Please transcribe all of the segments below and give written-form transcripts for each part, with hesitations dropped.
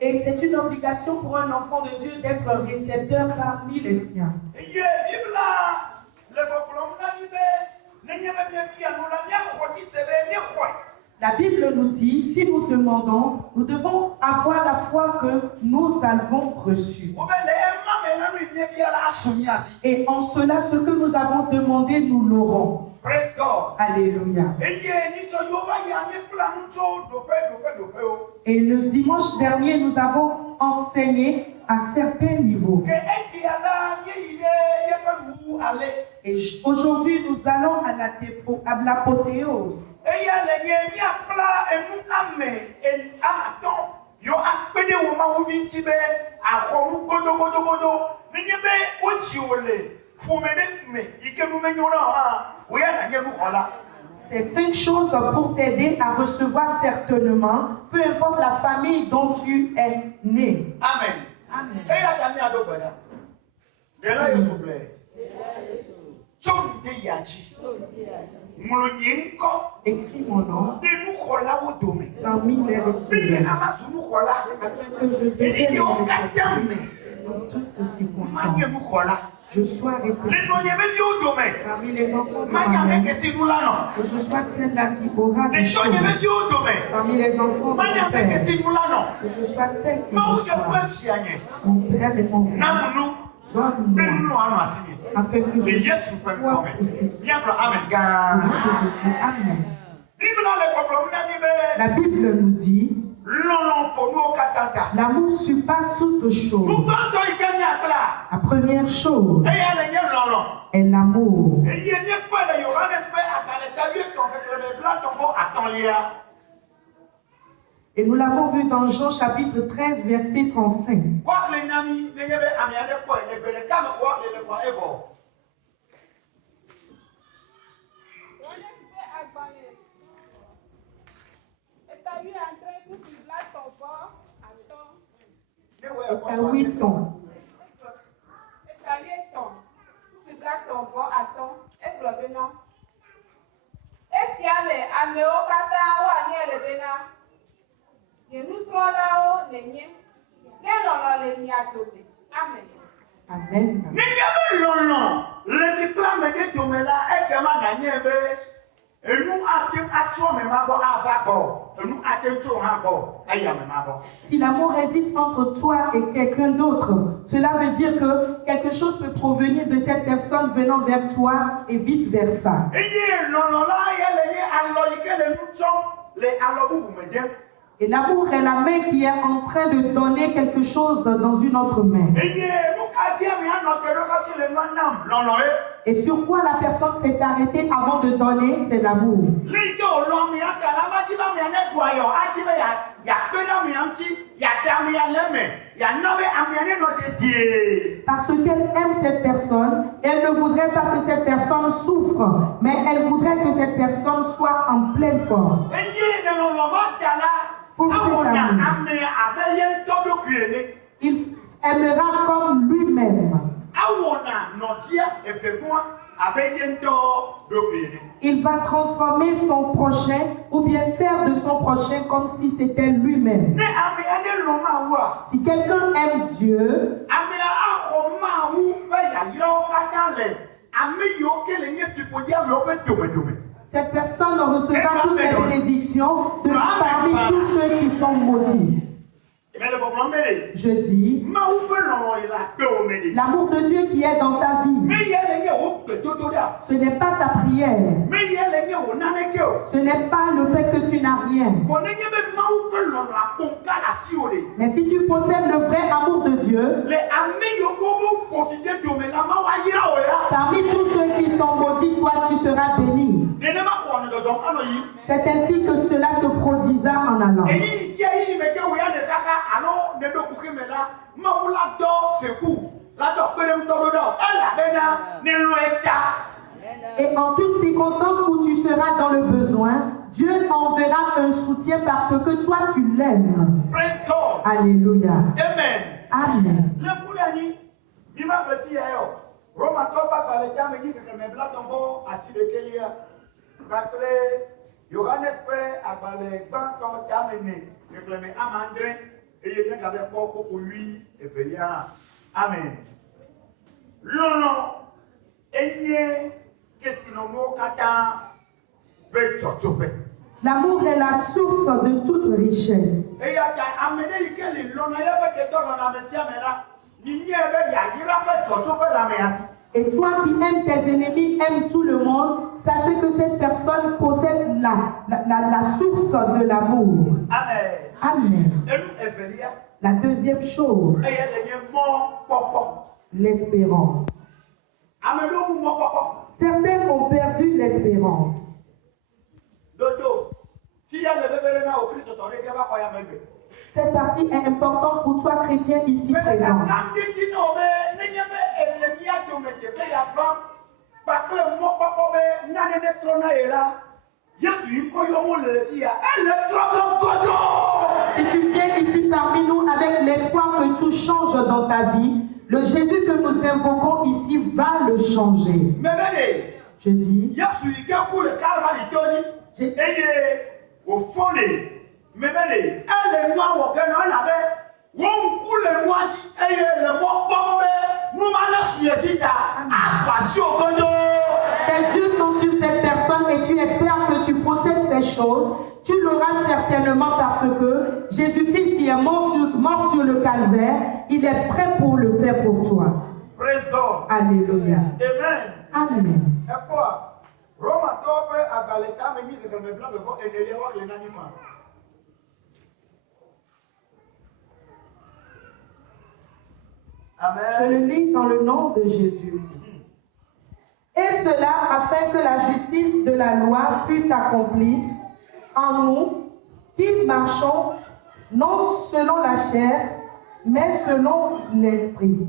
Et c'est une obligation pour un enfant de Dieu d'être récepteur parmi les siens. La Bible nous dit, si nous demandons, nous devons avoir la foi que nous avons reçue. Et en cela, ce que nous avons demandé, nous l'aurons. Praise God. Alléluia. Et le dimanche dernier, nous avons enseigné à certains niveaux. Et aujourd'hui, nous allons à l'apothéose. C'est 5 choses pour t'aider à recevoir certainement, peu importe la famille dont tu es né. Amen. Amen. Écris mon nom parmi les reçus, afin que je devienne dans toutes circonstances. Je sois réceptif parmi les enfants de ma mère, que je sois celle là qui aura des choses parmi les enfants de mon père, que je sois celle qui reçoit mon père et mon père. Donne-moi afin que je sois possible. Amen. La Bible nous dit l'amour surpasse toute chose. La première chose est l'amour. Et nous l'avons vu dans Jean chapitre 13, verset 35. Et à 8 ans. Amen. Si l'amour résiste entre toi et quelqu'un d'autre, cela veut dire que quelque chose peut provenir de cette personne venant vers toi et vice versa. Et l'amour est la main qui est en train de donner quelque chose dans une autre main. Et sur quoi la personne s'est arrêtée avant de donner, c'est l'amour. Parce qu'elle aime cette personne, elle ne voudrait pas que cette personne souffre, mais elle voudrait que cette personne soit en pleine forme. Pour cet amour, il aimera comme lui-même. Il va transformer son prochain ou bien faire de son prochain comme si c'était lui-même. Si quelqu'un aime Dieu, cette personne recevra toutes les bénédictions parmi tous ceux qui sont maudits. Je dis, l'amour de Dieu qui est dans ta vie, ce n'est pas ta prière, ce n'est pas le fait que tu n'as rien. Mais si tu possèdes le vrai amour de Dieu, parmi tous ceux qui sont maudits, toi tu seras béni. C'est ainsi que cela se produisa en allant. Et en toutes circonstances où tu seras dans le besoin, Dieu enverra un soutien parce que toi tu l'aimes. Alléluia. Amen. Amen. Non, l'amour est la source de toute richesse. Et toi qui aimes tes ennemis, aimes tout le monde, sachez que cette personne possède la source de l'amour. Amen. La deuxième chose, l'espérance. Certains ont perdu l'espérance. Cette partie est importante pour toi, chrétien, ici présent. Si tu viens ici parmi nous avec l'espoir que tout change dans ta vie, le Jésus que nous invoquons ici va le changer. Je dis, tes yeux sont sur cette personne et tu espères que tu possèdes ces choses. Tu l'auras certainement parce que Jésus-Christ qui est mort sur le calvaire, il est prêt pour le faire pour toi. Praise God. Alléluia. Amen. Amen. Je le lis dans le nom de Jésus. Et cela afin que la justice de la loi fût accomplie en nous qui marchons non selon la chair, mais selon l'esprit.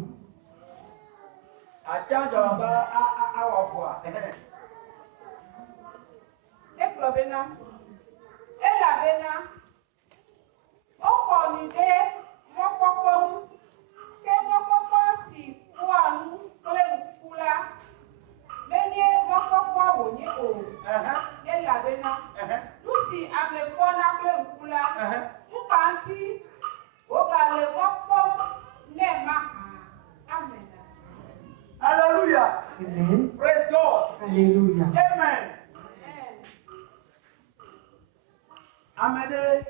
Alléluia. Amen. Praise God. Alléluia. Amen. Amédée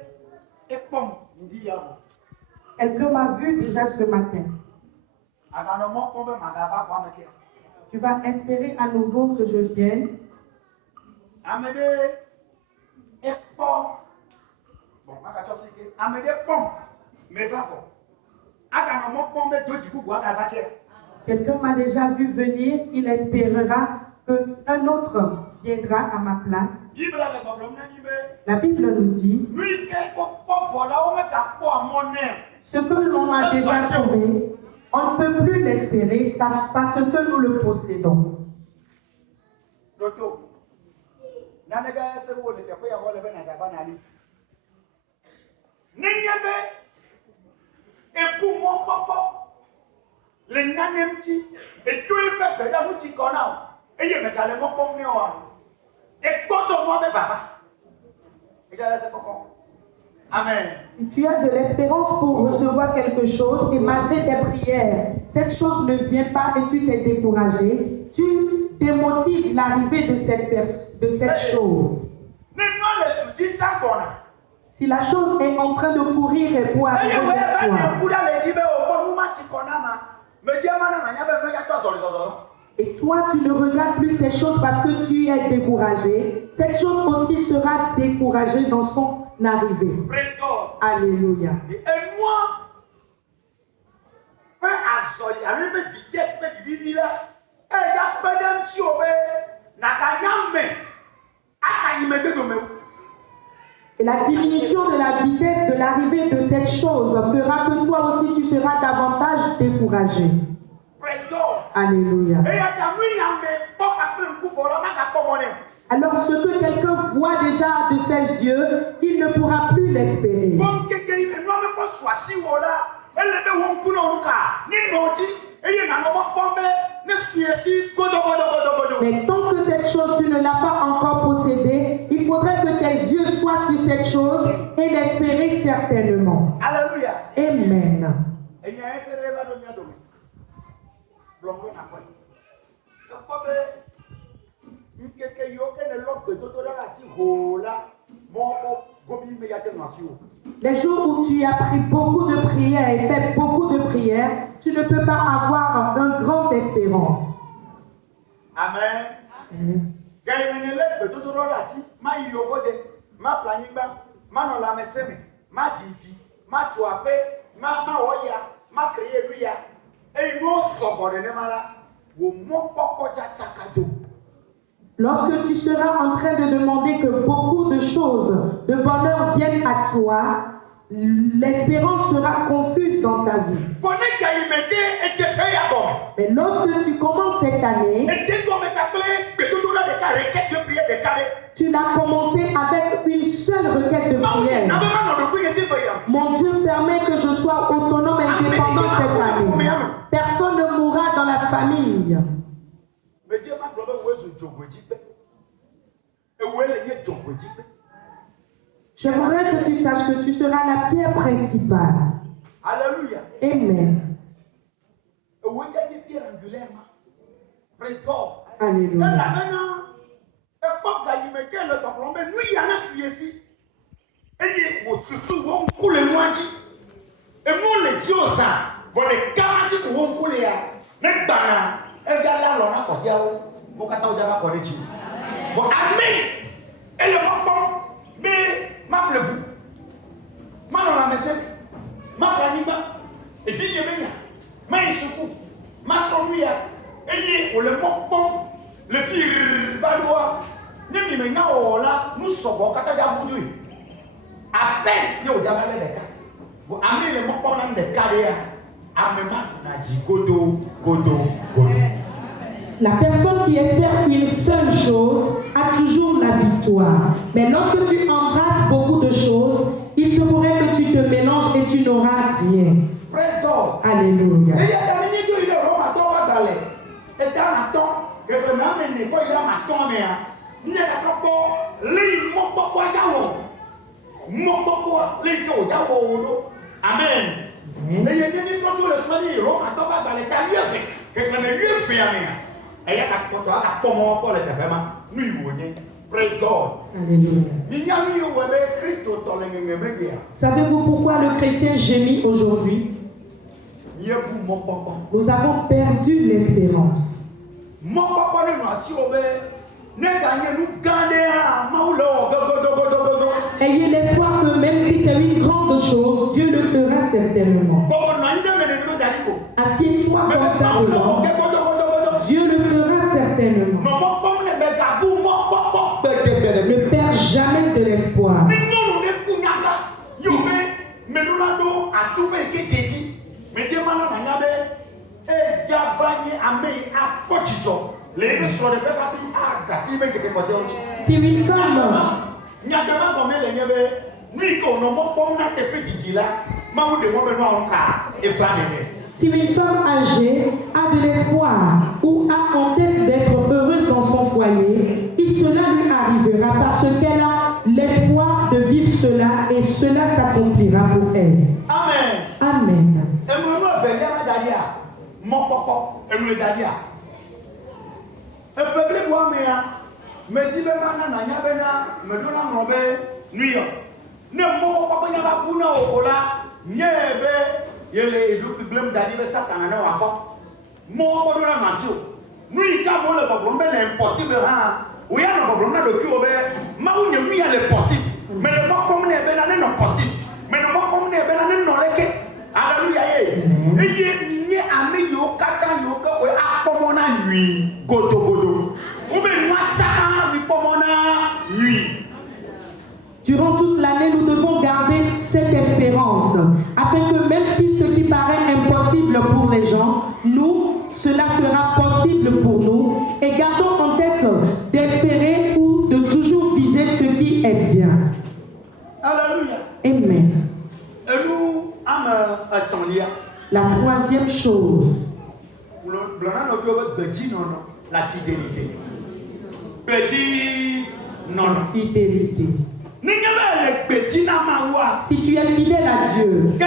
et pomme, dit avant. Quelqu'un m'a vu déjà ce matin. Tu vas espérer à nouveau que je vienne. Amédée et pomme. Bon, Amédée pomme, mais va fort. Quelqu'un m'a déjà vu venir, il espérera qu'un autre viendra à ma place. La Bible nous dit, ce que l'on a déjà trouvé, on ne peut plus l'espérer parce que nous le possédons. Amen. Si tu as de l'espérance pour recevoir quelque chose et malgré tes prières, cette chose ne vient pas et tu t'es découragé, tu démotives l'arrivée de cette chose. Si la chose est en train de courir et pour arriver vers toi, et toi tu ne regardes plus ces choses parce que tu es découragé, cette chose aussi sera découragée dans son arrivée. Alléluia. Et moi, et la diminution de la vitesse de l'arrivée de cette chose fera que toi aussi tu seras davantage découragé. Alléluia. Alors ce que quelqu'un voit déjà de ses yeux, il ne pourra plus l'espérer. Mais tant que cette chose tu ne l'as pas encore possédée, il Il faudrait que tes yeux soient sur cette chose et l'espérer certainement. Alléluia. Amen. Les jours où tu as pris beaucoup de prières et fait beaucoup de prières, tu ne peux pas avoir une grande espérance. Amen. Lorsque tu seras en train de demander que beaucoup de choses de bonheur viennent à toi, l'espérance sera confuse dans ta vie. Mais lorsque tu commences cette année, tu l'as commencé avec une seule requête de prière. Mon Dieu permet que je sois autonome et indépendant cette année. Personne ne mourra dans la famille. Je voudrais que tu saches que tu seras la pierre principale. Alléluia. Amen. Alléluia. La personne qui espère une seule chose a toujours la victoire. Mais lorsque tu embrasses beaucoup de choses, il se pourrait que tu te mélanges et tu n'auras rien. Alléluia. Amen. Praise God. Alléluia. Savez-vous pourquoi le chrétien gémit aujourd'hui? Nous avons perdu l'espérance. Ayez l'espoir que même si c'est une grande chose, Dieu le fera certainement. Assieds-toi constamment. Dieu le fera certainement. Ne perds jamais de l'espoir. Si une femme Si une femme âgée a de l'espoir ou a en tête d'être heureuse dans son foyer, cela lui arrivera parce qu'elle a l'espoir de vivre cela et cela s'accomplira pour elle. Amen. Amen. Oui, il y a un problème de cul ouvert. Mais il y a le possible. Mais le mot comme n'est pas non possible. Mais le mot comme n'est pas non lequel. Alléluia. Et il y a un million kata yoka ou a pomona nuit. Godo godo. Ou bien moi chaka mi pomona nuit. Durant toute l'année, nous devons garder cette espérance, afin que même si ce qui paraît impossible pour les gens, nous, cela sera possible pour nous. Et gardons en tête d'espérer ou de toujours viser ce qui est bien. Alléluia. Amen. Et nous, la troisième chose, la fidélité. Petit Non. Fidélité. Si tu es fidèle à Dieu,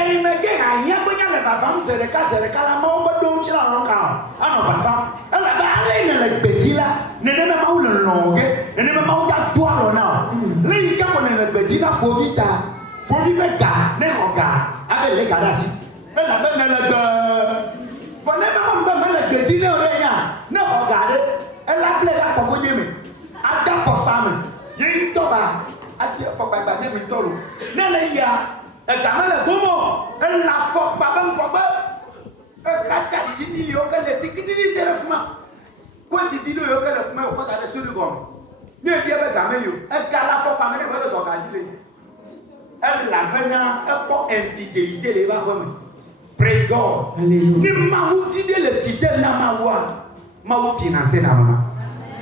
Praise God.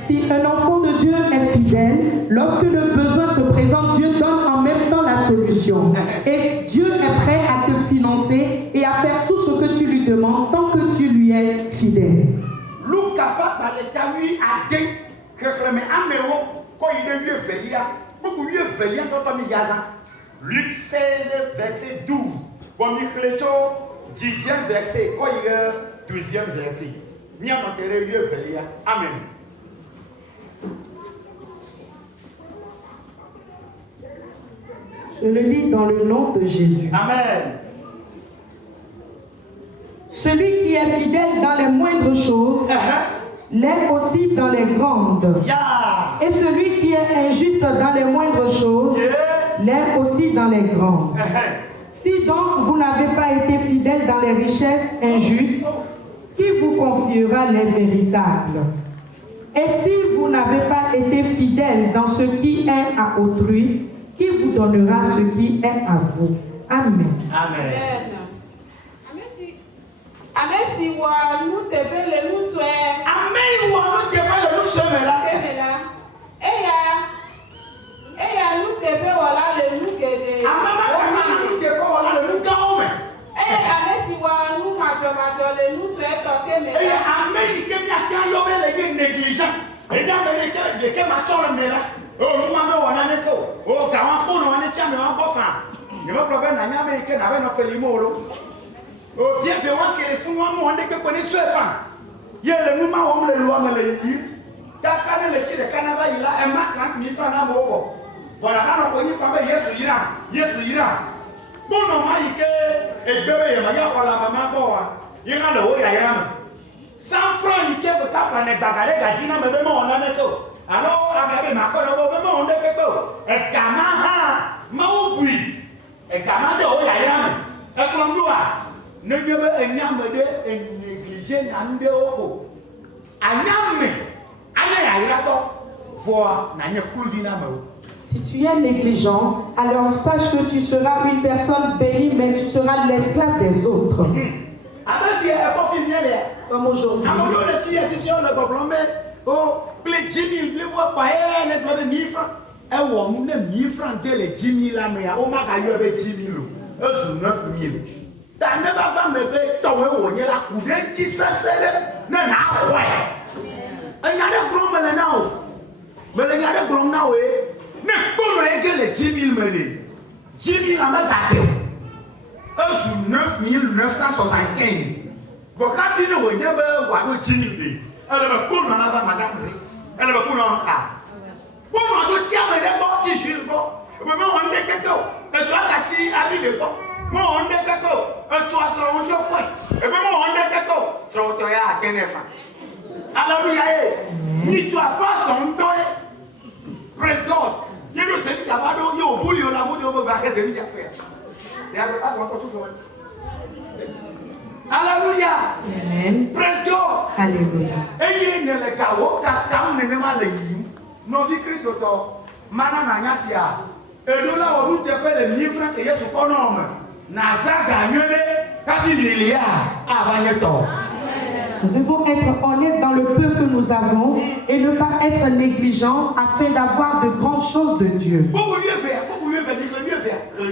Si un enfant de Dieu est fidèle, lorsque le besoin se présente, Dieu donne en même temps la solution. Et Dieu est prêt à te financer et à faire tout ce que tu lui demandes tant que tu lui es fidèle. Luc 16, verset 12. Bon, 10e verset. Quoi, il est 12e verset. Amen. Je le lis dans le nom de Jésus. Amen. Celui qui est fidèle dans les moindres choses, l'est aussi dans les grandes. Yeah. Et celui qui est injuste dans les moindres choses, l'est aussi dans les grandes. Si donc vous n'avez pas été fidèle dans les richesses injustes, qui vous confiera les véritables? Et si vous n'avez pas été fidèle dans ce qui est à autrui, qui vous donnera ce qui est à vous? Amen. Amen. Amen. Si nous devons le nous souhaiter. Amen. Nous devons le nous souhaiter. Et nous devons voilà le nous guérir. Amen. Nous devons voilà le nous gagner. Amen. Si nous major le nous souhaiter. Amen. Il y a bien les négligents. Et dans les cas de que ma chère mère. Oh, nous m'avons on a neko. Oh, quand on a ne tient mais on bofa. Ne me problème na nyame que na be no felimolo. Oh, bien fait moi que les fous moi on est que connaît ce fan. Yele nous ma on le loi me le yi. Ta kana le tire kana ba ila e ma 30 000 francs na mo. Voilà kana ko yi fa be Yesu yira. Yesu yira. Bon no ma yi ke e bebe ye ma ya ko la mama bo wa. Yira le o ya yira ma. 100 francs yi ke ko ta fa ne bagale ga jina me be mo on na neko. Alors, avec ma collègue, on est fait et Kamaha, Maoui, et Kamade, oh, Yayam, et Kondoua, ne devait un yam de négliger Nande Oko. Un yam, Ayarato, voir Nanya Kouvina. Si tu es négligent, alors sache que tu seras une personne bénie, mais tu seras l'esclave des autres. Comme aujourd'hui. Oh, les 10 000, les voix pas, les blocs de 1000 francs. Et on a 1000 francs de les 10 000 là, mais on m'a gagné avec 10 000. Eux sont 9 000. T'as neuf avant me payer, t'as ouais, on est là, ou bien 10 000, non, non, ouais. Il y a des gros maintenant. Mais il y a des gros maintenant, ouais. Mais comment est-ce que les 10 000 me disent 10 000 à ma gâté. Eux sont 9 975. Vous quand il nous dit, on va 10 000. Elle va prendre en avant madame. Elle va prendre en cas. Pour nous dire mais des bons tissus bon. Mais on est quelque chose. Et tu as gâté habillé bon. Moi on est quelque chose. Et tu as sur un jour point. Et puis moi on est quelque chose. Sur toi à Kenefa. Alléluia. Ni tu as pas son toy. Praise God. Il nous c'est qu'il y a pas d'eau, yo bouli on a bouli on va faire des affaires. Il y a pas son tout faire. Alléluia. Amen. Praise God. Alléluia. Eye ne le gawo kakam ne ma le yi. No vi Christo to. Mana na nyasia. Edola o mu tepe le 1000 francs que Yesu konome. Na za gagnede 4 milliards abanyeto. Nous devons être honnêtes dans le peu que nous avons et ne pas être négligents afin d'avoir de grandes choses de Dieu. Beaucoup mieux faire, mieux faire. Nous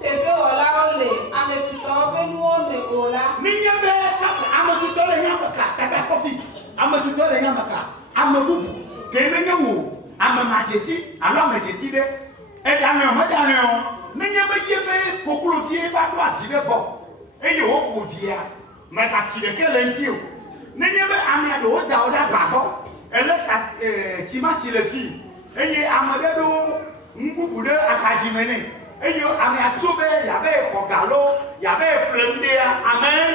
devons là les ametuteurs nous on là. Ni nyebe ametuteurs les nyamba ka ta kofi. ame tuto le nyamaka, ame bubu, ke menye wo, ame matesi, alo ame tesi de, edane menye be yebe koklo vie ba do aside bo. Eye wo ko via, me ka ti de ke lenti o. Menye be ame do da o da ba bo. Ele sa timati le fi. Eye ame de do mbubu de akaji mene. Eye ame atobe ya be kokalo, ya be plemdea. Amen.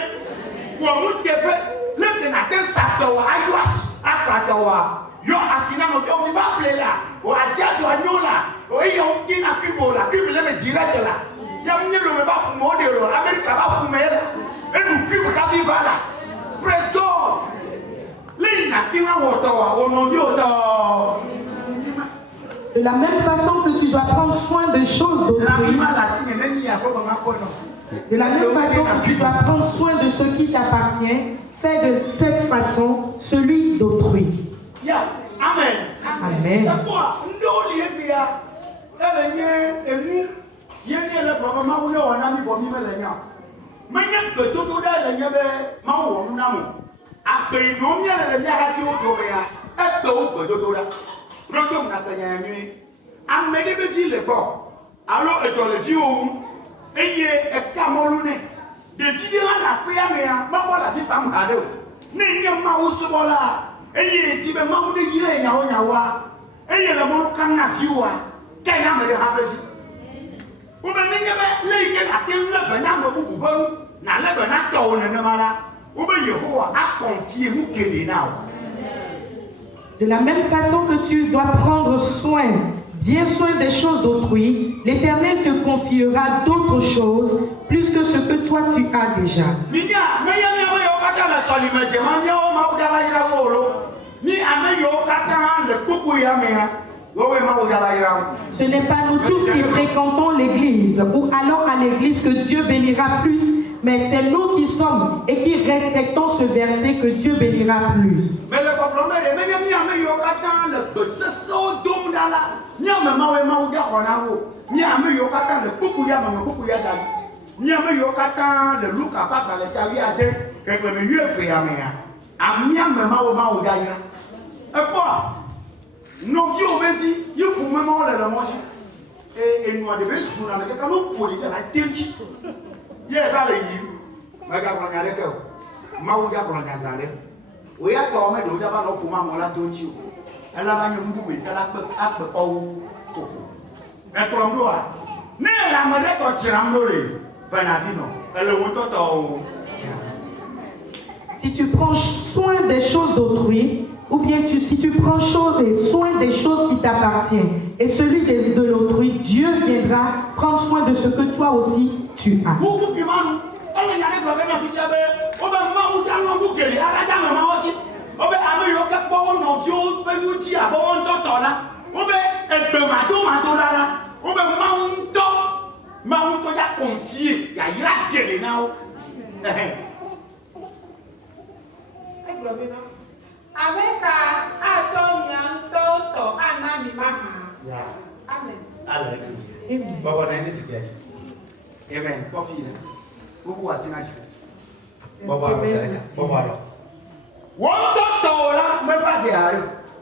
Ko mu tepe le na ten sato ayo asato wa. Yo asina mo yo mi ba plela. O aja do anyola. O yo dina kubola, kubile me direct la. Ya mne lo me ba mo de lo, America ba ku me la. E nu kubu ka viva la. Praise God. Lina tinga woto wa, o no yoto. De la même façon que tu dois prendre soin des choses d'autrui. De la même façon que tu dois prendre soin de ce qui t'appartient, fais de cette façon celui d'autrui. Yeah. Amen. Amen. Eye ti be mawu ne yire nyawo nyawa eye le mo kan na fiwa kena me de habevi o be ne be le ke na te le be na mo bubu baru na le be na to ne mara o be Yehowa a confier mu kele na. De la même façon que tu dois prendre bien soin des choses d'autrui, l'Éternel te confiera d'autres choses plus que ce que toi tu as déjà. Ce n'est pas nous tous qui fréquentons l'église ou allons à l'église que Dieu bénira plus, mais c'est nous qui sommes et qui respectons ce verset que Dieu bénira plus. Mais le problème est que si tu prends soin des choses d'autrui, ou bien si tu prends soin des choses qui t'appartiennent, et celui de l'autrui, Dieu viendra prendre soin de ce que toi aussi tu as.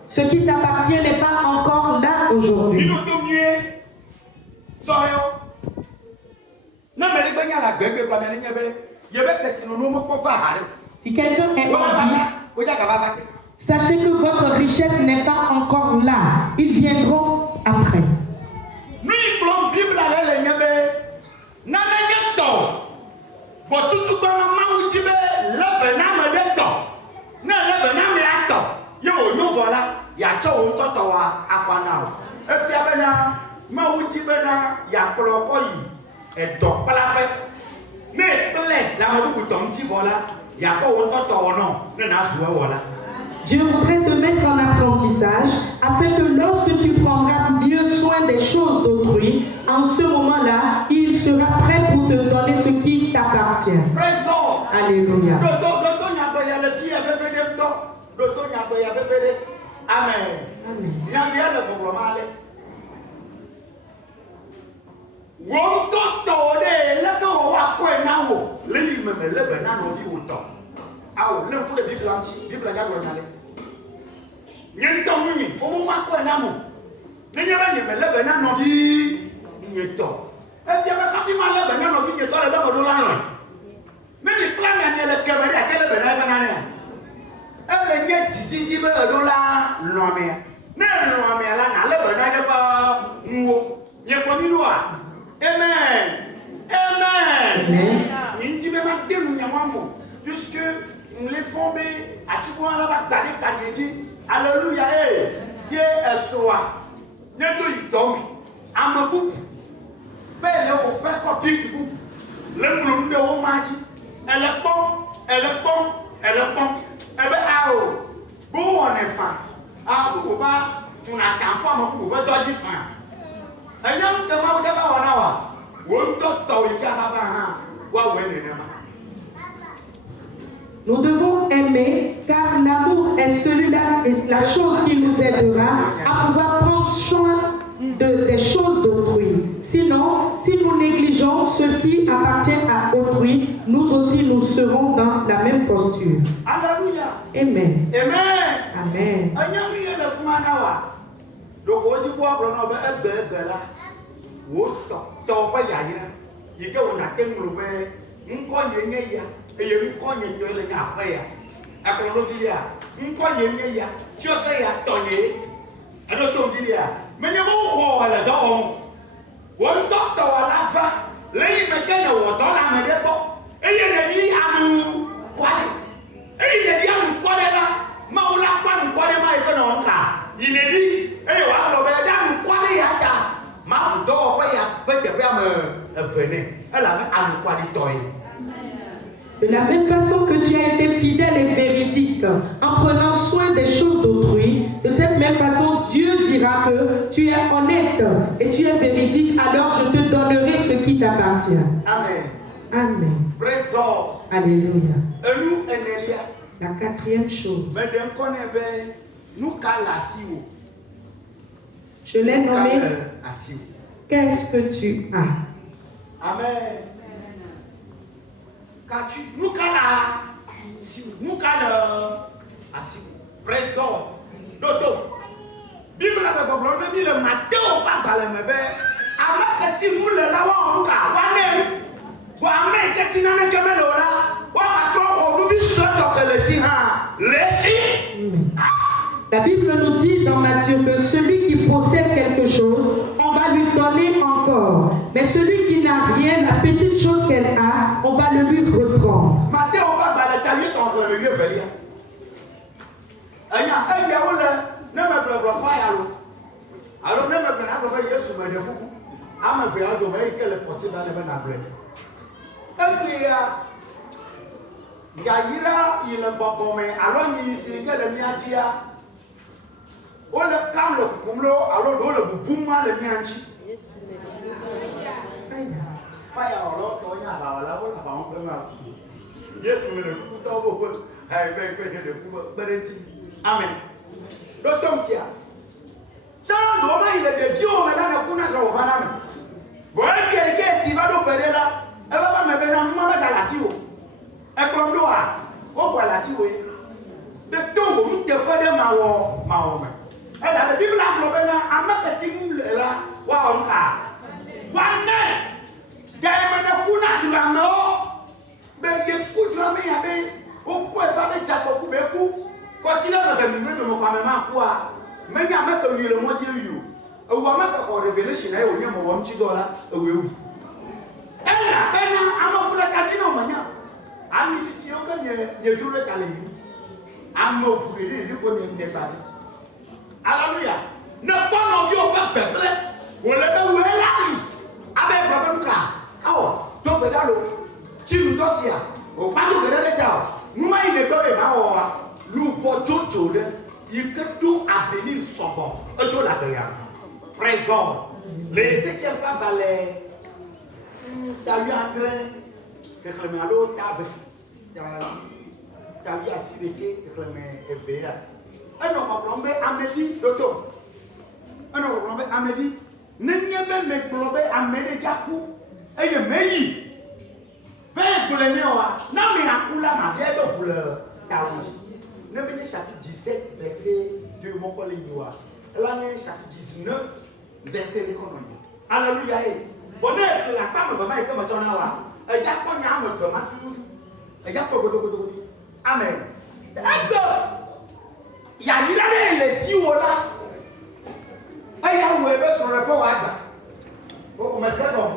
Ce qui t'appartient n'est pas encore là aujourd'hui. Si quelqu'un est en vie, sachez que votre richesse n'est pas encore là. Ils viendront après. Dieu voudrait te mettre en apprentissage afin que lorsque tu prendras mieux soin des choses d'autrui, en ce moment-là, il sera prêt pour te donner ce qui t'appartient. Alléluia. Nye to muni, obo wa ko na mo. Ne nye ba nye me lebe na no vi nye to. E ti ba ka fi ma lebe na no vi nye to le ba do la no. Me ni plan me ne le ke be ya ke lebe na ba na ne. E le nye ti si be do la no me. Ne no me la na lebe na je ba nwo. Nye ko mi do a. Amen. Amen. Ni ti be ma de mu nya wa mo. Puisque les fombés à tu vois là-bas t'as dit alléluia eh ye esoa neto yidomi amabu pele o pe ko piku le mulum de o maji ele pon ebe ao bo on e fa a bo ba una tampo amabu bo doji fa enyam te ma wo de ba wona wa wo to yi ka ba ha wa we ne ma. Nous devons aimer car l'amour est celui-là, est la chose qui nous aidera à pouvoir prendre soin des choses d'autrui. Sinon, si nous négligeons ce qui appartient à autrui, nous aussi nous serons dans la même posture. Alléluia. Amen. Amen. Amen. Eye nkonye to le nya pa ya akolo ti ya nkonye nye ya ti o se ya tonye ado to ti ya menye bo ho wala do won to wala fa le me ke na wo do la me de ko eye ne di amu kwade eye ne di amu kwade la ma o la pa nu kwade ma e ko na nka ine di eye wa lo be da nu kwade ya da ma do pa ya pe de pe am vene e la me amu kwade toy. De la même façon que tu as été fidèle et véridique en prenant soin des choses d'autrui, de cette même façon, Dieu dira que tu es honnête et tu es véridique, alors je te donnerai ce qui t'appartient. Amen. Amen. Praise God. Alléluia. Et nous, Enelia. La quatrième chose. Mais d'un connaît nous calasio. Je l'ai nommé. Qu'est-ce que tu as? Amen. Nous praise God. Dodo. Bible la Bible même le matin on pas dans le mebe. Avant que si vous le là on ka wane. Wa amen que si na me keme lo la. Wa ka to on nous vit so to que le si ha. Le si. La Bible nous dit dans Matthieu que celui qui possède quelque chose, on va lui donner encore. Mais celui qui n'a rien, la petite chose qu'elle a, on va le lui reprendre. Matthieu, on va balayer ton le lieu veillé. Anya, il y a ne me blâme pas alors ne me blâme pas Yesu me defu. Ama veillé de veiller que le possible dans les mains après. Et puis Yaira, il est bon mais alors ni ici que le miatia. O le kam le kumlo alors do le bubuma le mianchi. Fire alors to nya ba wala wala ba on prema. Yesu me le kuta bo ko ai be de ku berenti. Amen. Do tom sia. Sa do ma il de vio me na ku na ro fana me. Bo ke ti ba do pere la. E ba me be na mo ma ta la si o. E klom do a. O kwa la si o e. De tongo mu te ko de ma wo me. E la Bible la ko be na amaka si mu le la wa on ka. Wane Diamond kuna drama be ye ku drama ya be o ku e ba be jafo ku be ku ko si na ba me do mo pa me ma ku a me nya me ka wi le mo je yu e wo ma ka ko revelation e o nye mo wo mchi dola e we wi e la be na ama ku la ka ti no ma nya ami sisi o ka nye duro ka le yi ama o fu de ko ni nde ba hallelujah ne pas no vi o ba peple o le be we la ri abe problem ka awo to be dalo ti lu to sia o pa to gere de ja nu ma ile to e ma wo wa lu po jojo le you can do avenir sobo e to la de ya praise God les Ezekiel pas balé ta lui engrais que le malo ta ve ta lui asireke que le me evea e no ma plombe amedi doto e no plombe amedi nenyebe me plombe amede jaku eye meyi pe gole ne wa na me akula ma be do bule tawo ne be chapitre 17 verset 2, mon collègue Yoa. L'année chapitre 19, verset 1. Alléluia. Bonne la femme va m'aider comme tu en as. Elle a pas de me faire match. Elle a pas de amen. Il y a une les tiola. Elle a où elle sur le port à oh, mais c'est bon.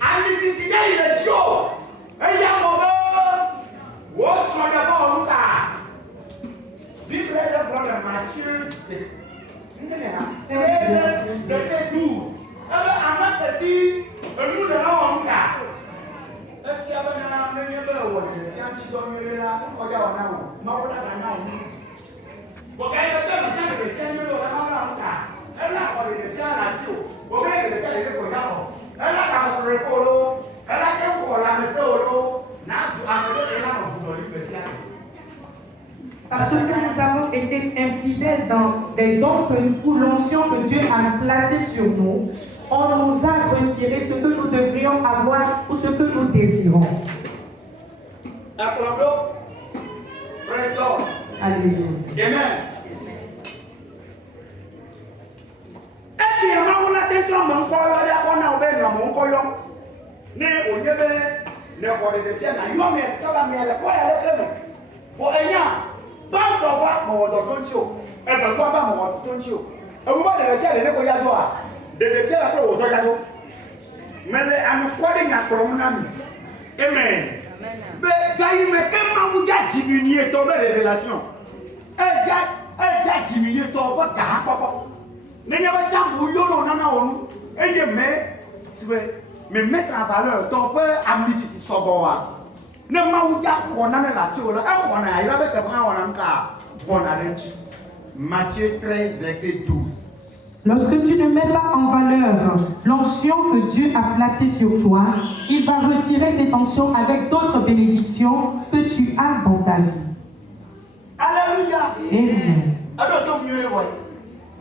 Allez, si il est tio. Elle a mon what's my God? Bible le brother Matthieu. Verset 12. Avant que si nous l'avons là. Si on a un si un petit dommage là, on va on a où? Non, on a gagné. Vous voyez que ça me fait un peu là. Elle a pas de ça là si. Vous voyez que ça les cognons. Elle a pas de repos. Elle a qu'un pour la maison. Nasu amène là on vous dit spécial. Parce que nous avons été infidèles dans des dons que l'onction que Dieu a placés sur nous, on nous a retiré ce que nous devrions avoir ou ce que nous désirons. Acclamons. Praise God. Alléluia. Amen. Et bien, on a attention mon corps là, on a obéi à mon corps. Né au lieu de ne pas de faire la yomme est quand la mienne quoi elle est pour rien. Pas d'enfant mon dotoncho. Elle va pas mon dotoncho. Et vous va de faire les décoyadois. De faire la pro doyado. Mais les anu quoi de n'a promenami. Amen. Mais gaï mais comment vous gars diminuer ton révélation. Elle diminuer ton pas ta papa. N'est pas jambu yolo nana onu. Et mais mettre en valeur ton père a mis ici soboa. Ne ma ou ja ko na la so la e ko na ira be te bra wona nka bona lenchi. Matthieu 13 verset 12. Lorsque tu ne mets pas en valeur l'onction que Dieu a placée sur toi, il va retirer cette onction avec d'autres bénédictions que tu as dans ta vie. Alléluia. Amen. Ado to mieux le voy.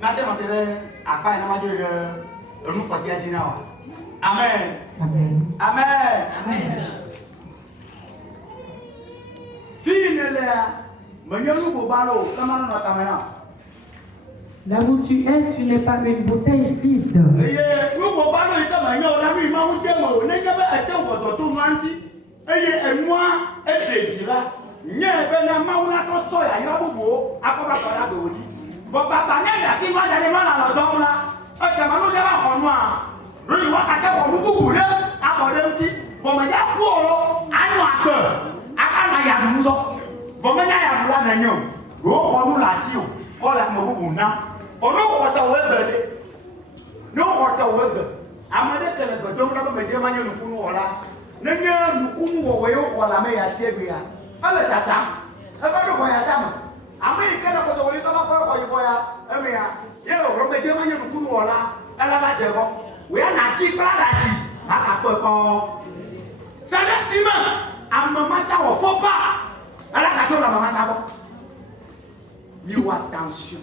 Na te mantere apa na ma je de nous pas dire dina wa. Amen. Amen. Amen. Amen. Là où tu es, tu n'es pas une bouteille vide. Attention.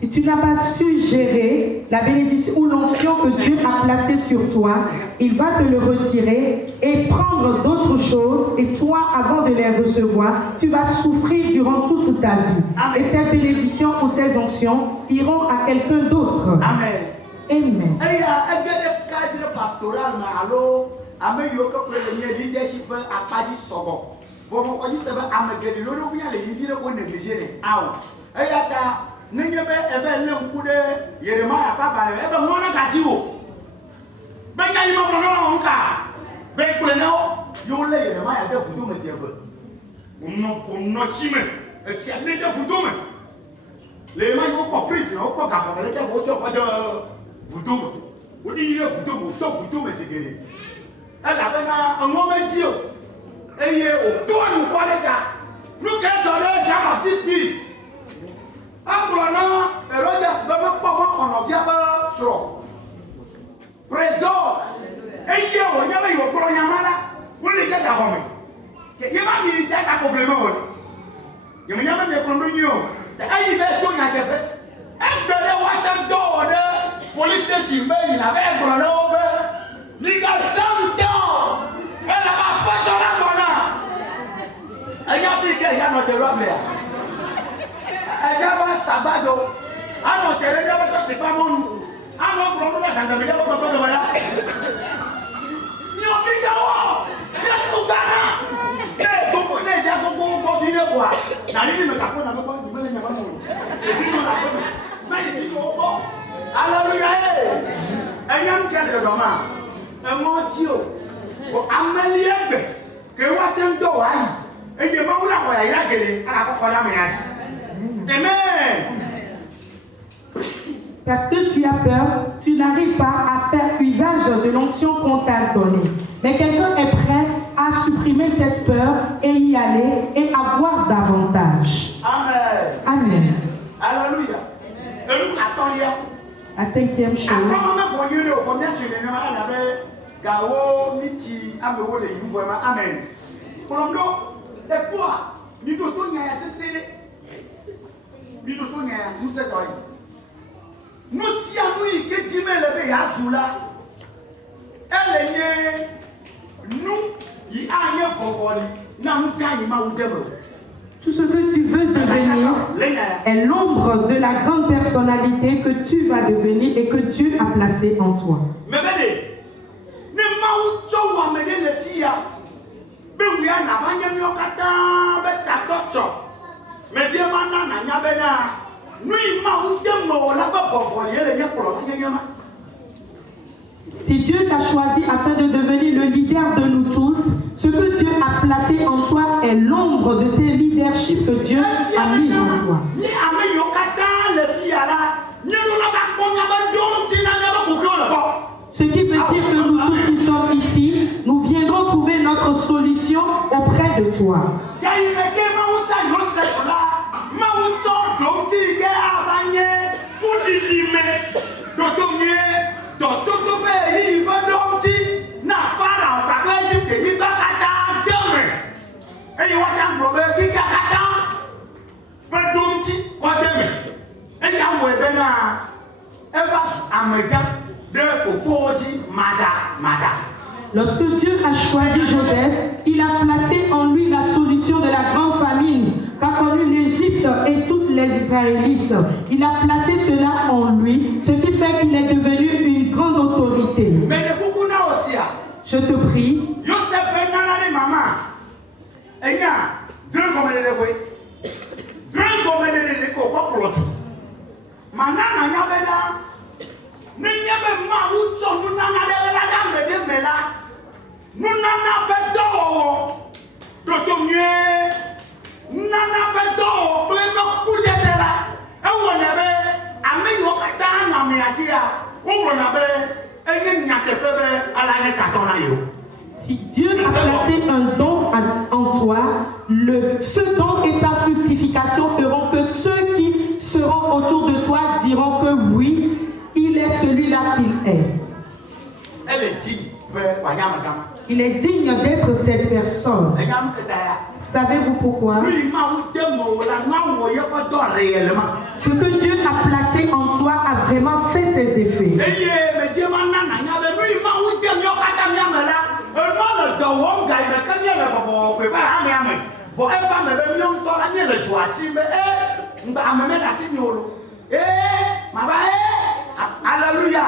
Si tu n'as pas su gérer la bénédiction ou l'onction que Dieu a placée sur toi, il va te le retirer et prendre d'autres choses. Et toi, avant de les recevoir, tu vas souffrir durant toute ta vie. Et ces bénédictions ou ces onctions iront à quelqu'un d'autre. Amen. Amen. Et il y a un cadre pastoral, alors, Amen, il y a un leadership à Padi Sogo. Bon, on dit que c'est un peu de bien les individus qu'on néglige. Et il y a n'ayez pas un coup de Yeremia, papa, et ben non, on a dit où. Ben, il y a un cas. Ben, pour le nom, il y a Yeremia, il y a des photos, mais on n'a chimé. Et tu as des photos, mais les mains, ils n'ont pas pris, ils n'ont pas gardé. Les gens, ils n'ont pas de photos. On dit qu'il y a des photos, mais c'est gagné. Elle avait un moment dit, et il y a au tour, nous croyons les gars. Nous, quand on est Jean-Baptiste, Apollo, Hérodias, vraiment pas moi, on en vient pas sur. Praise God. Et hier, on y avait eu au Polo Yamala, où les gars à Rome. Il y a un ministère à complément. Il y a même des problèmes. Et il va tout y aller. Et de la water door de police station, il avait un grenade. Il y a 100 ans. Elle n'a pas de la bonne. Il y a un fille qui a notre robe là. Elle a Sabado. Ah non, t'es là, c'est pas mon. Ah non, pour nous, ça ne veut pas que voilà. Ni obligatoire. Ni soudana. Eh, donc on est déjà pour finir quoi. Na ni me kafo na me pas me nyama mo. Et puis on a fait. Mais il dit oh. Alléluia. Enyam kele do ma. Emo ti o. Ko ameliebe. Ke wa tem do wa yi. Eye ma wura wa ya gele. Ala ko kola me ya. Amen. Parce que tu as peur, tu n'arrives pas à faire usage de l'onction qu'on t'a donnée. Mais quelqu'un est prêt à supprimer cette peur et y aller et avoir davantage. Amen. Amen. Alléluia. Attends, La cinquième chose. Amen. Nous si à nous que tu mets le Yazula, elle est nous, il a rien favori, n'a pas eu tout ce que tu veux devenir est l'ombre de la grande personnalité que tu vas devenir et que Dieu a placée en toi. Mais ne m'a ou amener les filles, mais oui, on a pas mis au catin, mais ta torture. Mais Dieu m'a n'a si Dieu t'a choisi afin de devenir le leader de nous tous, ce que Dieu a placé en toi est l'ombre de ces leaderships que Dieu a mis en toi. Ce qui veut dire que nous tous qui sommes ici, nous viendrons trouver notre solution auprès de toi. Lorsque Dieu a choisi Joseph, il a placé en lui la solution de la grande famine qu'a connue l'Égypte et toutes les Israélites. Il a placé cela en lui, ce qui fait qu'il est devenu une grande autorité. Je te prie. Si Dieu a placé un don en toi, ce don et sa fructification feront que ceux qui seront autour de toi diront que oui, il est celui-là qu'il est. Elle est digne. Il est digne d'être cette personne. Savez-vous pourquoi? Ce que Dieu a placé en toi a vraiment fait ses effets. Alléluia.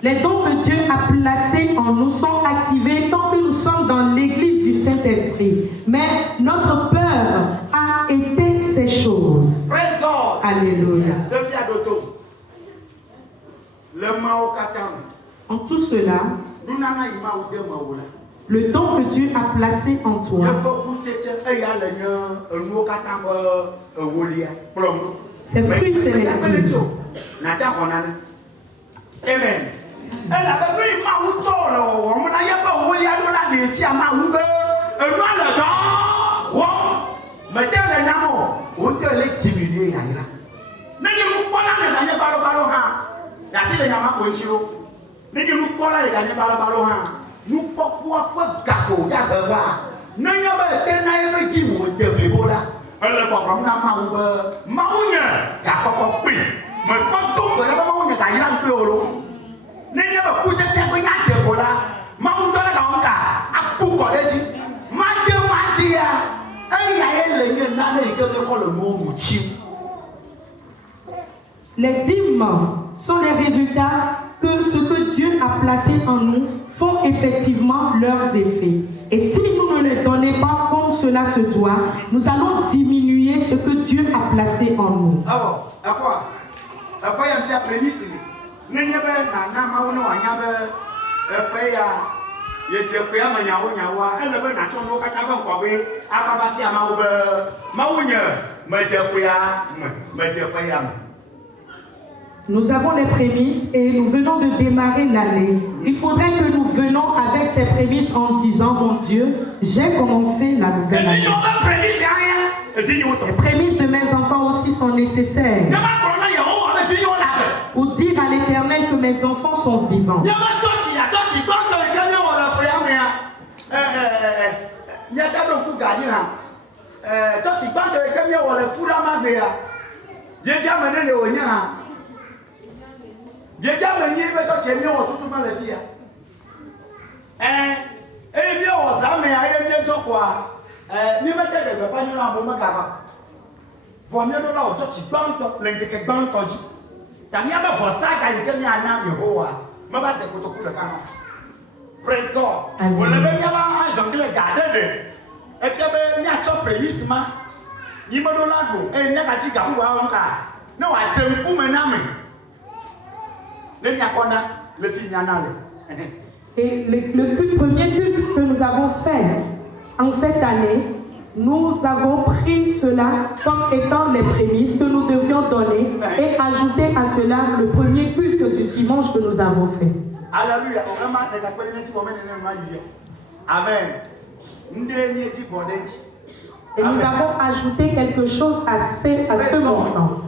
Les dons que Dieu a placés en nous sont activés tant que nous sommes dans l'église du Saint-Esprit. Mais notre peur a été ces choses. Praise God. Alléluia. En tout cela, le don que Dieu a placé en toi, ses fruits sélectifs. Amen. Elle avait vu on n'a pas oublié la défi à Maoube. Mais tel est l'amour, on te l'a timidé. N'est-ce pas là les gagnés par le ballon? La fille de Yama Koichiro. N'est-ce pas là les gagnés par le ballon? Nous ne pouvons pas gâteau, gâteau. Nous n'avons pas été naïfs de vous de Ribola. Elle est pas comme la Maoube. Maoube, gâteau pris. Mais pas tout, mais là, on est à Iran Polo. N'est-ce pas pour te dire que Maoube, Maoube, à coup, Les dîmes sont les résultats que ce que Dieu a placé en nous font effectivement leurs effets. Et si nous ne les donnons pas comme cela se doit, nous allons diminuer ce que Dieu a placé en nous. Nous avons les prémices et nous venons de démarrer l'année. Il faudrait que nous venons avec ces prémices en disant, mon Dieu, j'ai commencé la nouvelle année. Les prémices de mes enfants aussi sont nécessaires pour dire à l'Éternel que mes enfants sont vivants. Praise God. Et le premier culte que nous avons fait en cette année, nous avons pris cela comme étant les prémices que nous devions donner et ajouter à cela le premier culte du dimanche que nous avons fait. Alléluia. Amen. Et nous avons ajouté quelque chose à ce montant.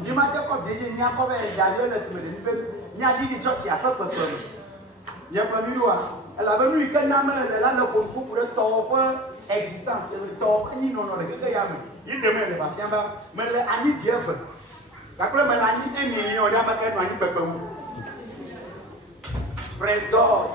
Praise God.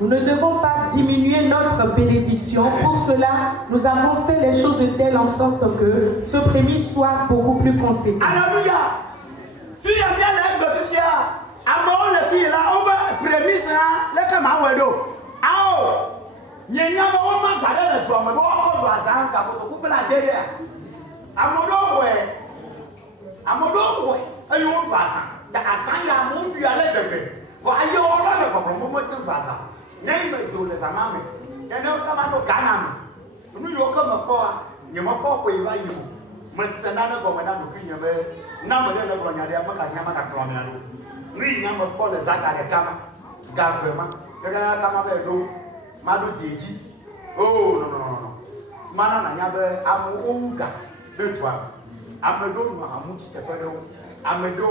Nous ne devons pas diminuer notre bénédiction. Pour cela, nous avons fait les choses de telle en sorte que ce prémisse soit beaucoup plus conséquent. Alléluia. Tu as bien les bénéficiaires. Amour le fille là, on va prémisse là, les camarades. Ah, n'y a pas on m'a gardé le toit, mais on doit s'en faire pour couper la derrière. Amour ouais. Amour ouais. Aïe on doit s'en. Da asan ya mon lui aller bébé. Bon aïe on va le problème, on va te faire ça. N'y me donne les amants. N'y a pas de canam. Nous y a comme quoi, n'y a pas quoi y va y. Mais c'est nana comme madame le fille avait. N'a pas de problème, il y a pas de problème à clammer. Oui, n'y a pas les actes de cam. Gouvernement. Quelqu'un cam avec l'eau. Madou Déji. Oh non non non. Mana n'a pas amour de toi. Amedo nous a mouti te pedo. Amedo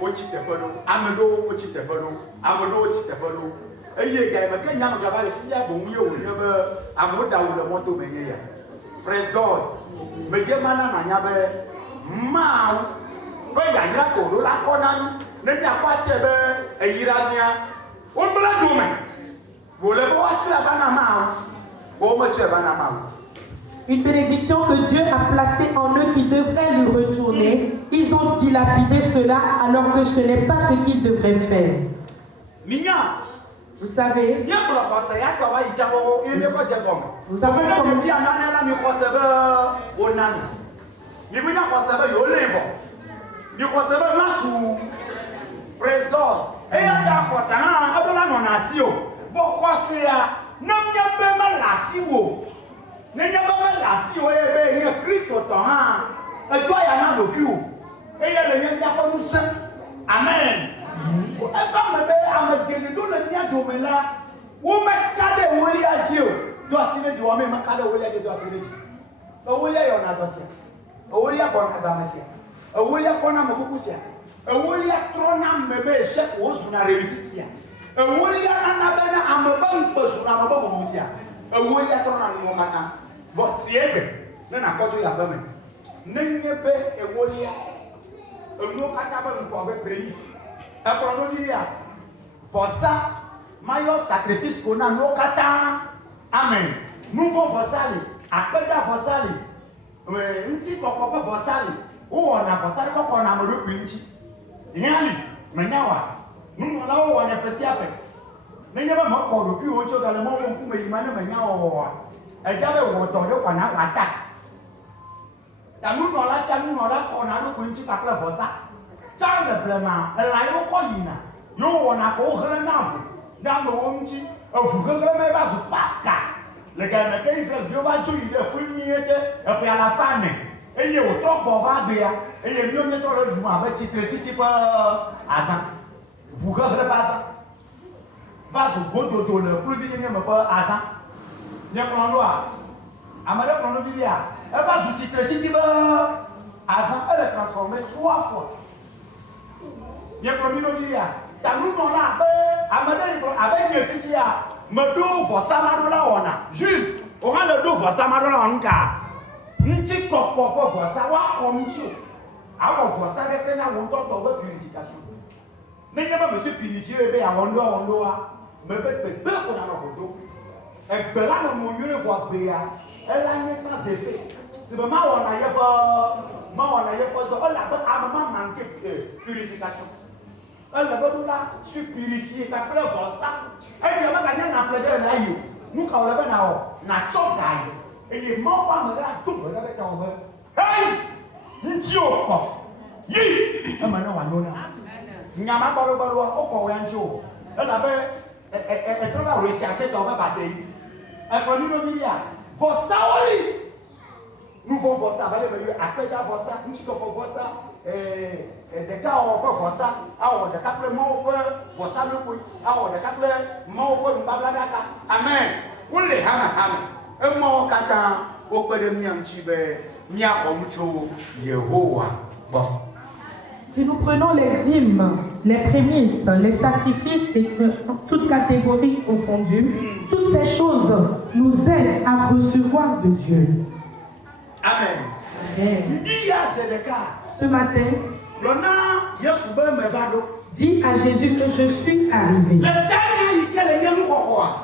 ochi te pedo. Amedo ochi te pedo. Amedo ochi te pedo. Eye ga me kenya no gaba le fia bo wi o ni be amoda wo le moto menye ya. Praise God. Me je mana na nya be ma ko ya ira ko lo la ko na ni ne ni akwa ti e be eyira nia. O bla do me. Wo le bo ati la bana ma. Wo mo che bana ma. Une bénédiction que Dieu a placée en eux qui devrait lui retourner. Ils ont dilapidé cela alors que ce n'est pas ce qu'ils devraient faire. Vous savez, nous avons Praise God. Amen. Maillot sacrifice qu'on a nos kata. Amen. Nous vont fossali. Après da fossali. Un petit coco fossali. Ou on a fossali qu'on a me le pinchi. Yali. Menyawa. Nous on a où on est passé après. N'ayez pas encore le plus haut dans le monde où me imane menyawa. Et j'avais entendu qu'on a attaque. Ta nous on la ça nous on la qu'on a le pinchi par la fossa. Dans le blanc, elle a eu quoi yina. Yo on a au renard. Dans le onti, vous regardez pas ce pasca. Le gars me dit que Dieu va tuer le premier et puis à la fin. Et il y a autant pour voir bien. Et il y a mieux mettre le jour avec titre à ça. Vous regardez pas ça. Va sur beau dodo le plus vite me pas à ça. Il y a plan noir. À madame plan noir. Elle va sur titre à ça. Elle est transformée 3 fois. Il y a plan noir. T'as nous on l'a avec mes filles me do for samadola ona Jules on a le do for samadola on ka nti kokko for ça wa comme tu avant for ça que na on to purification mais pas monsieur purifier be a on do me be ko na no do e be la no mo yure vo be ya elle a né sans effet c'est pas ma on a y pas do on la ba amama manque purification. Elle va se purifier, ta preuve ça. Elle vient gagner un appel de la you. Nous, quand on l'a bien na chokai. Et les morts pas me la tout, on avait quand même. Hey! Ntioko! Yi! Elle m'a dit, on a Nyama balo balo, au Koyancho. Elle avait, elle trouve à rechercher dans ma bataille. Elle prend une vie. Pour ça, oui! Nous allons voir ça, après d'avoir ça, nous allons voir ça. Des cas on peut voir ça, on des cas plus on peut voir ça le coup, on des cas plus on peut nous parler d'accord. Amen. On les hama. Un mot kata au peu de miamchibe, mia omucho Yehowa. Bon. Si nous prenons les dîmes, les prémices, les sacrifices et toutes catégories confondues, toutes ces choses nous aident à recevoir de Dieu. Amen. Amen. Ce matin, dis à Jésus que je suis arrivé.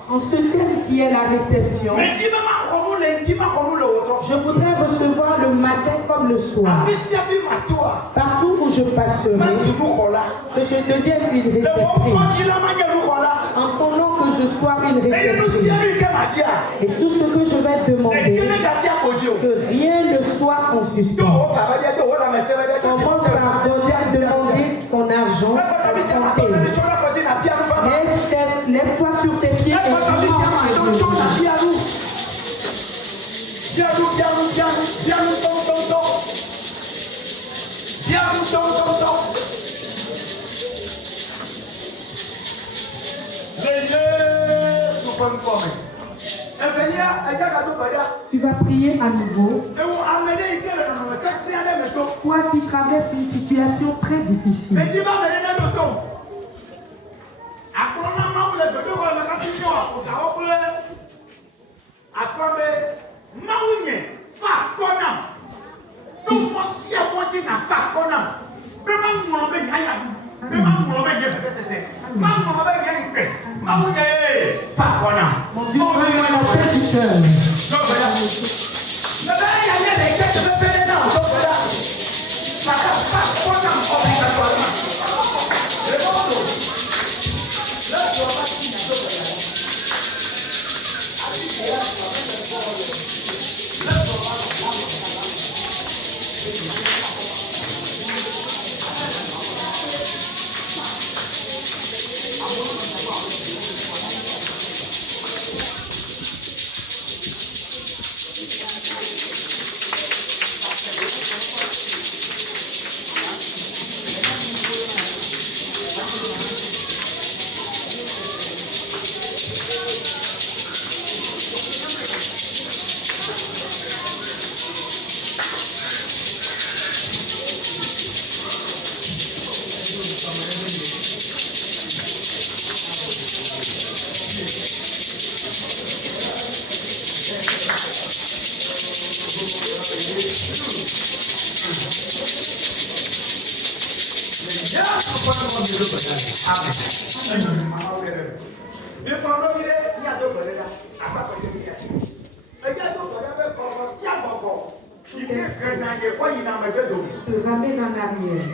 En ce thème qui est la réception, je voudrais recevoir le matin comme le soir. Partout où je passerai, que je devienne une réceptrice. En ton nom que je sois une réceptrice. Et tout ce que je vais demander, que rien ne soit en suspens. Commence par demander ton argent, ta santé. Lève-toi sur tes pieds et tu vas prier à nouveau. Toi qui traverses une situation très difficile. Mon Dieu, donne-moi la paix du cœur. ramène en arrière.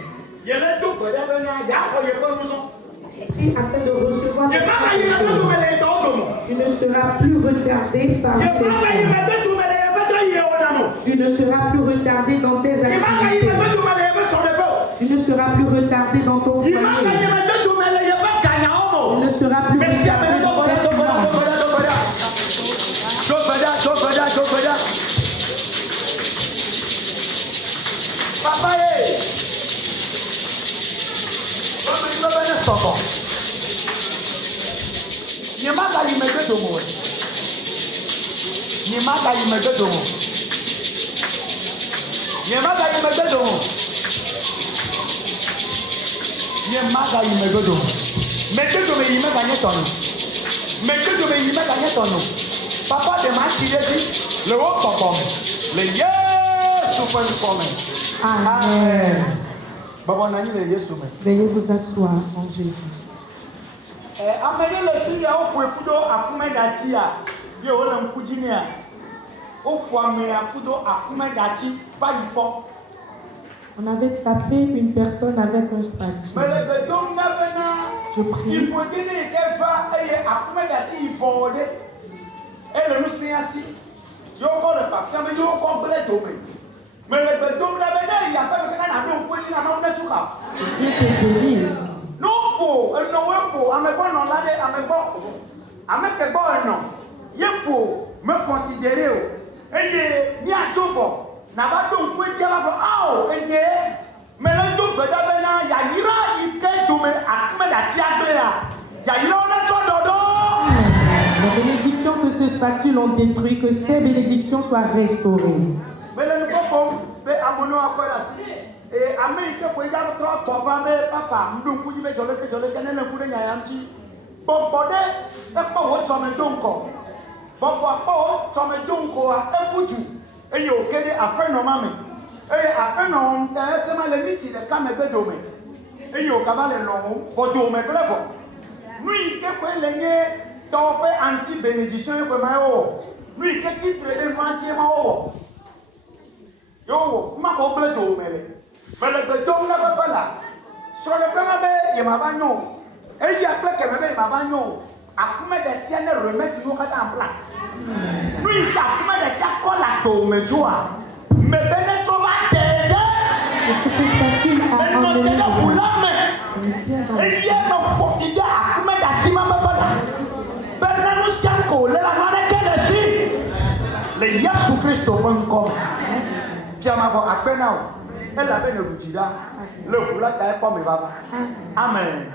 Et afin de recevoir tu ne seras plus retardé par tes tu ne seras plus retardé dans tes activités. Tu ne seras plus retardé dans ton foyer. Tu ne seras plus retardé dans tes finances. Papa, papa de ma le haut papa, le Amen. Veuillez vous asseoir en Jésus. On avait tapé une personne avec un statut. Je prie. Dieu te délivre. me considérer et ni a jobo na ba do nfu ti ala ko me le do gbeda be na ya yira ike do me akme da ti agbe ya yira ona to dodo. La bénédiction que ces statues l'ont détruit, que ces bénédictions soient restaurées. Mais le copo be amono akola si et américain ko ya tro ko va me papa ndu nku ji be jole ke ne le ku de nya yamchi bombode e po wo to me do nko bobo po to me do nko a efuju e yo kede apeno mame e apeno se ma le miti de ka me be do me e yo ka ba le lo bo do me plefo lui ke ko le nye to pe anti bénédiction e ko ma yo lui ke titre de manti ma o yo ma ko ble do me le be do na ba la sur le plan be ye ma ba nyo e ya ple ke me be ma ba nyo akume de tie ne remettre nous en place lui akume de tia ko la do me joa me bene to va tede e ye no profite akume da ti ma ba la bene no sanko le la no ne ke de si le Yesu Christo mon kom tia ma vo akpena o e la bene rujira le kula ta e ko me baba amen.